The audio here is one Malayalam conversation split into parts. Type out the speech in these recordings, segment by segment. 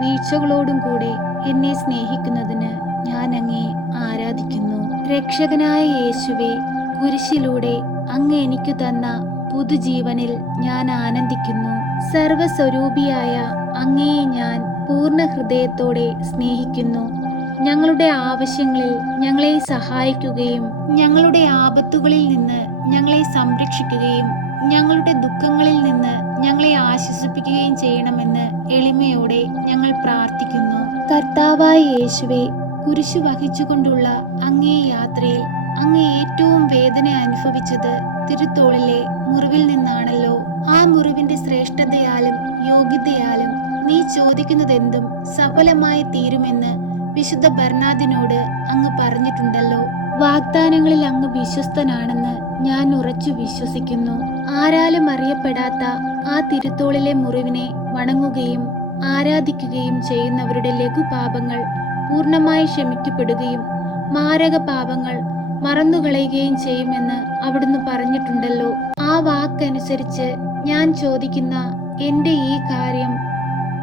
വീഴ്ചകളോടും കൂടെ എന്നെ സ്നേഹിക്കുന്നതിന് ഞാൻ അങ്ങയെ ആരാധിക്കുന്നു. രക്ഷകനായ യേശുവേ, കുരിശിലൂടെ അങ്ങ് എനിക്ക് തന്ന പുതുജീവനിൽ ഞാൻ ആനന്ദിക്കുന്നു. സർവസ്വരൂപിയായ അങ്ങയെ ഞാൻ പൂർണ്ണ ഹൃദയത്തോടെ സ്നേഹിക്കുന്നു. ഞങ്ങളുടെ ആവശ്യങ്ങളിൽ ഞങ്ങളെ സഹായിക്കുകയും ഞങ്ങളുടെ ആപത്തുകളിൽ നിന്ന് ഞങ്ങളെ സംരക്ഷിക്കുകയും ഞങ്ങളുടെ ദുഃഖങ്ങളിൽ നിന്ന് ഞങ്ങളെ ആശ്വസിപ്പിക്കുകയും ചെയ്യണമെന്ന് എളിമയോടെ ഞങ്ങൾ പ്രാർത്ഥിക്കുന്നു. കർത്താവായ യേശുവേ, കുരിശു വഹിച്ചുകൊണ്ടുള്ള അങ്ങേ യാത്രയിൽ അങ്ങ് ഏറ്റവും വേദന അനുഭവിച്ചത് തിരുത്തോളിലെ മുറിവിൽ നിന്നാണല്ലോ. ആ മുറിവിന്റെ ശ്രേഷ്ഠതയാലും യോഗ്യതയാലും നീ ചോദിക്കുന്നതെന്തും സഫലമായി തീരുമെന്ന് വിശുദ്ധ ബർനാദിനോട് അങ്ങ് പറഞ്ഞിട്ടുണ്ടല്ലോ. വാഗ്ദാനങ്ങളിൽ അങ്ങ് വിശ്വസ്തനാണെന്ന് ഞാൻ ഉറച്ചു വിശ്വസിക്കുന്നു. ആരാലും അറിയപ്പെടാത്ത ആ തിരുത്തോളിലെ മുറിവിനെ വണങ്ങുകയും ആരാധിക്കുകയും ചെയ്യുന്നവരുടെ ലഘുപാപങ്ങൾ പൂർണ്ണമായി ക്ഷമിക്കപ്പെടുകയും മാരക പാപങ്ങൾ മറന്നുകളയുകയും ചെയ്യുമെന്ന് അവിടുന്ന് പറഞ്ഞിട്ടുണ്ടല്ലോ. ആ വാക്കനുസരിച്ച് ഞാൻ ചോദിക്കുന്ന എൻ്റെ ഈ കാര്യം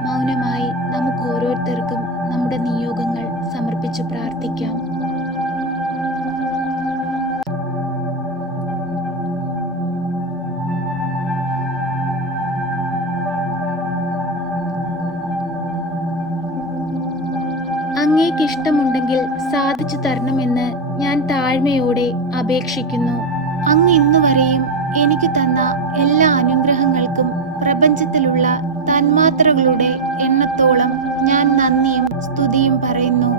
മൗനമായി നമുക്ക് ഓരോരുത്തർക്കും നമ്മുടെ നിയോഗങ്ങൾ സമർപ്പിച്ച് പ്രാർത്ഥിക്കാം. അങ്ങേക്കിഷ്ടമുണ്ടെങ്കിൽ സാധിച്ചു തരണമെന്ന് ഞാൻ താഴ്മയോടെ അപേക്ഷിക്കുന്നു. അങ്ങ് ഇന്നുവരെയും എനിക്ക് തന്ന എല്ലാ അനുഗ്രഹങ്ങൾക്കും പ്രപഞ്ചത്തിലുള്ള തന്മാത്രകളുടെ എണ്ണത്തോളം ഞാൻ നന്ദിയും സ്തുതിയും പറയുന്നു.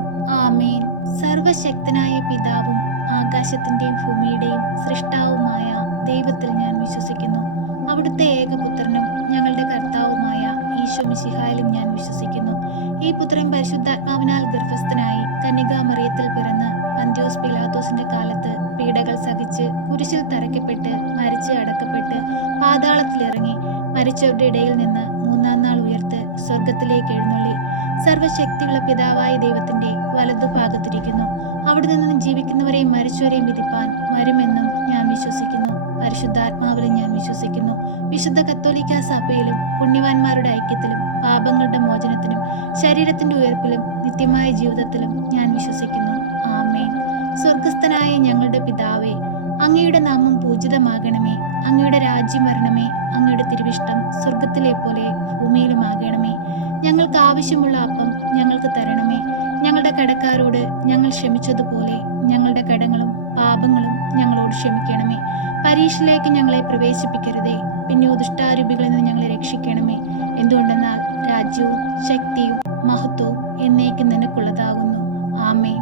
ആമേൻ. സർവശക്തനായ പിതാവും ആകാശത്തിന്റെയും ഭൂമിയുടെയും സൃഷ്ടാവുമായ ദൈവത്തിൽ ഞാൻ വിശ്വസിക്കുന്നു. അവിടുത്തെ ഏകപുത്രനും ഞങ്ങളുടെ കർത്താവുമായ ഈശോ മിശിഹായിലും ഞാൻ വിശ്വസിക്കുന്നു. ഈ പുത്രൻ പരിശുദ്ധാത്മാവിനാൽ ഗർഭസ്ഥനായി കന്യകാമറിയത്തിൽ പിറന്ന് പന്ത്യോസ് പിലാത്തോസിന്റെ കാലത്ത് പീഡകൾ സഹിച്ച് കുരിശിൽ തറയ്ക്കപ്പെട്ട് മരിച്ച് അടക്കപ്പെട്ട് പാതാളത്തിലിറങ്ങി മരിച്ചവരുടെ ഇടയിൽ നിന്ന് മൂന്നാം നാൾ ഉയർത്ത് സ്വർഗത്തിലേക്ക് എഴുന്നള്ളി സർവശക്തിയുള്ള പിതാവായ ദൈവത്തിന്റെ വലതുഭാഗത്തിരിക്കുന്നു. അവിടെ നിന്ന് ജീവിക്കുന്നവരെയും മരിച്ചവരെയും വിധിപ്പാൻ വരുമെന്നും ഞാൻ വിശ്വസിക്കുന്നു. പരിശുദ്ധാത്മാവിലും ഞാൻ വിശ്വസിക്കുന്നു. വിശുദ്ധ കത്തോലിക്കാ സഭയിലും പുണ്യവാന്മാരുടെ ഐക്യത്തിലും പാപങ്ങളുടെ മോചനത്തിനും ശരീരത്തിന്റെ ഉയർപ്പിലും നിത്യമായ ജീവിതത്തിലും ഞാൻ വിശ്വസിക്കുന്നു. ആമേൻ. സ്വർഗസ്ഥനായ ഞങ്ങളുടെ പിതാവേ, അങ്ങയുടെ നാമം പൂജിതമാകണമേ. അങ്ങയുടെ രാജ്യം വരണമേ. അങ്ങയുടെ തിരുവിഷ്ടം സ്വർഗത്തിലെ പോലെ ഭൂമിയിലുമാകണമേ. ഞങ്ങൾക്ക് ആവശ്യമുള്ള അപ്പം ഞങ്ങൾക്ക് തരണമേ. ഞങ്ങളുടെ കടക്കാരോട് ഞങ്ങൾ ക്ഷമിച്ചതുപോലെ ഞങ്ങളുടെ കടങ്ങളും പാപങ്ങളും ഞങ്ങളോട് ക്ഷമിക്കണമേ. പരീക്ഷയിലേക്ക് ഞങ്ങളെ പ്രവേശിപ്പിക്കരുതേ, പിന്നെയോ ദുഷ്ടാരൂപികളിൽ നിന്ന് ഞങ്ങളെ രക്ഷിക്കണമേ. എന്തുകൊണ്ടെന്നാൽ രാജ്യവും ശക്തിയും മഹത്വവും എന്നേക്കും നിനക്കുള്ളതാകുന്നു. ആമേൻ.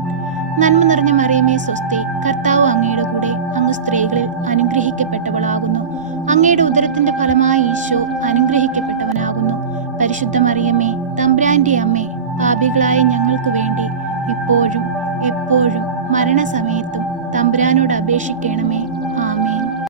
നന്മ നിറഞ്ഞ മറിയമേ സ്വസ്തി, കർത്താവ് അങ്ങയുടെ കൂടെ, അങ്ങ് സ്ത്രീകളിൽ അനുഗ്രഹിക്കപ്പെട്ടവളാകുന്നു. അങ്ങയുടെ ഉദരത്തിന്റെ ഫലമായി ഈശോ അനുഗ്രഹിക്കപ്പെട്ടവനാകുന്നു. പരിശുദ്ധ മറിയമേ, തമ്പുരാന്റെ അമ്മേ, പാപികളായ ഞങ്ങൾക്ക് വേണ്ടി ഇപ്പോഴും എപ്പോഴും മരണസമയത്തും തമ്പുരാനോട് അപേക്ഷിക്കണമേ.